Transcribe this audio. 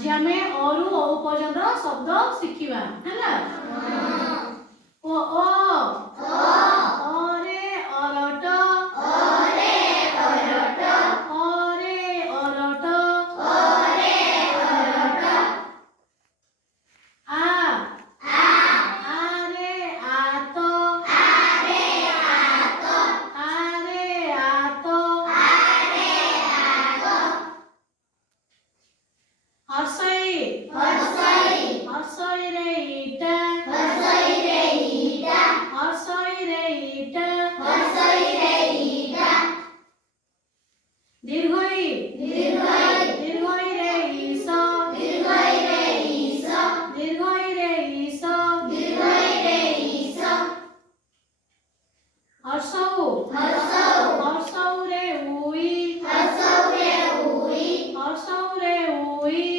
आज आम अरु औ पर्यंत शब्द शिखा है ओ अरे अरट अरे अरट आ आरे आत हर्षई हर्षई रे ईटा दीर्घई दीर्घई रे ईश हर्षौ हर्षौ रे उई हर्षौ रे उई